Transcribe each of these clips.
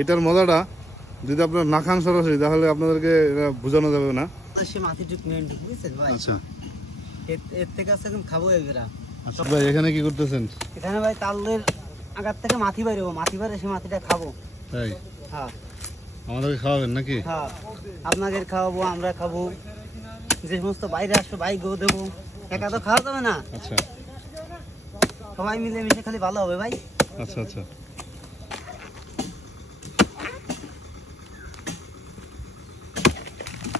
এটার মজাটা যদি আপনারা না খান সরাসরি তাহলে আপনাদেরকে এটা বোঝানো যাবে না। সে মাটিটুক মেন বুঝছেন ভাই। আচ্ছা, এর থেকে আছে এখন খাবো এগুলা। আচ্ছা ভাই, এখানে কি করতেছেন? এখানে ভাই তালের আগার থেকে মাটি বাইরে মাটি বাইরে সে মাটিটা খাবো। তাই? হ্যাঁ, আমাদেরকে খাওয়াবেন নাকি? হ্যাঁ, আপনাদের খাওয়াবো, আমরা খাবো, যে সমস্ত বাইরে আসবে বাইকেও দেবো। একা তো খাওয়া যাবে না। আচ্ছা সবাই মিলে মিশে খালি ভালো হবে ভাই। আচ্ছা আচ্ছা,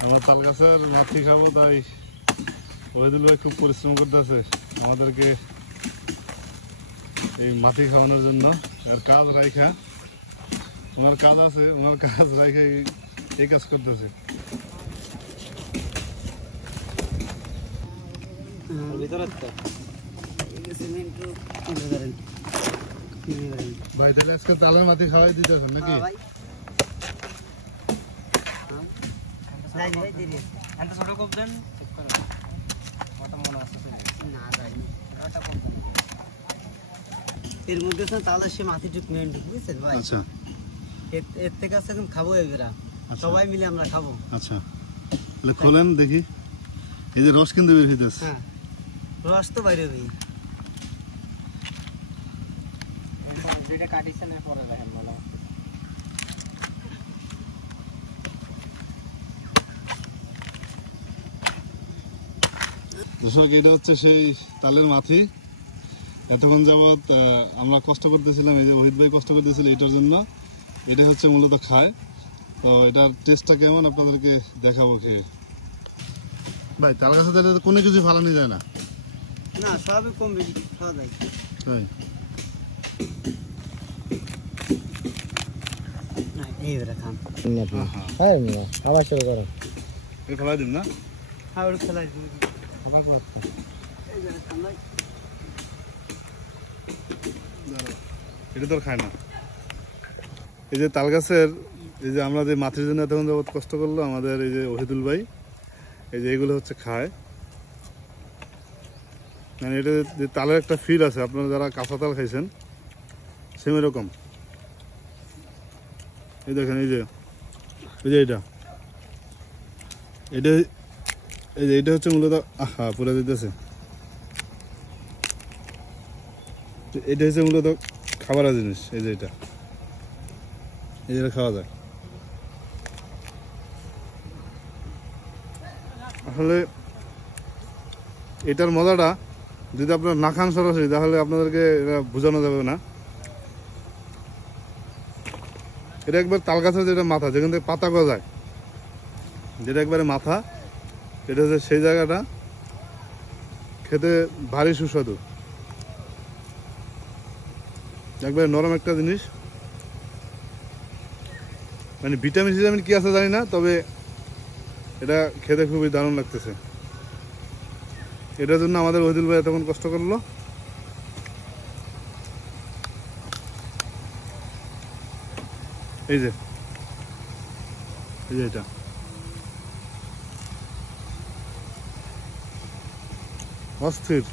আমরা তাল গাছের মাছি খাবো, তাই ওহিদুল ভাই খুব পরিশ্রম করতেছে আমাদেরকে এই মাটি খাওয়ানোর জন্য। আর কাজ রাইখা, ওনার কাজ আছে, ওনার কাজ রাইখা এই কাজ করতেছে। ভাই তাহলে আজকে তালের মাটি খাওয়াই দিতেছেন নাকি? এর মধ্যে তাহলে সে মাটিটুক মেন বুঝছেন ভাই। আচ্ছা, এর থেকে আছে এখন খাবো এগুলা। সবাই মিলে আমরা খাবো। আচ্ছা তাহলে খোলেন দেখি। এই যে রস কিন্তু বের হইতেছে। হ্যাঁ, রস তো বাইরে হবে। যেটা কাটিছেন পরে দেখেন ভালো। দর্শক, এটা হচ্ছে সেই তালের মাথি। এতক্ষণ যাবৎ আমরা কষ্ট করতেছিলাম, এই যে ওহিদ ভাই কষ্ট করতেছিল এটার জন্য। এটা হচ্ছে মূলত খায়। তো এটার টেস্টটা কেমন আপনাদেরকে দেখাবো খেয়ে। ভাই তাল গাছে তাহলে কোনো কিছু ফালানো যায় না? না, সবই কম বেশি খাওয়া যায়। তাই? এইবারে খান। আবার শুরু করো। এই ফেলাই দিন না? হ্যাঁ, ওটা ফেলাই দিন। এটা তো খায় না। এই যে তাল গাছের এই যে আমরা যে মাটির জন্য এতক্ষণ যাবৎ কষ্ট করলো আমাদের এই যে ওহিদুল ভাই, এই যে এগুলো হচ্ছে খায়। মানে এটা যে তালের একটা ফিল আছে, আপনারা যারা কাঁচা তাল খাইছেন সেম এরকম। এই দেখেন, এই যে এটা এটা এই যে এটা হচ্ছে মূলত আহা পুরো দিতেছে। এটা হচ্ছে মূলত খাবার জিনিস। এই যে এটা খাওয়া যায়। আসলে এটার মজাটা যদি আপনারা না খান সরাসরি তাহলে আপনাদেরকে এটা বোঝানো যাবে না। এটা একবার তাল গাছের যেটা মাথা, যেখান থেকে পাতা গজায়, যেটা একবারে মাথা, এটা হচ্ছে সেই জায়গাটা। খেতে ভারী সুস্বাদু, একবারে নরম একটা জিনিস। মানে ভিটামিন কি আছে জানি না, তবে এটা খেতে খুবই দারুণ লাগতেছে। এটার জন্য আমাদের ওহিদুল ভাই এতক্ষণ কষ্ট করলো। এই যে এটা অস্থির।